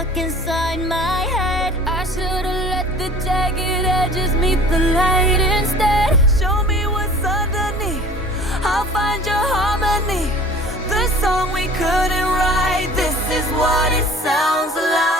stuck inside my head. I should've let the jagged edges meet the light instead. Show me what's underneath, I'll find your harmony. The song we couldn't write, this is what it sounds like.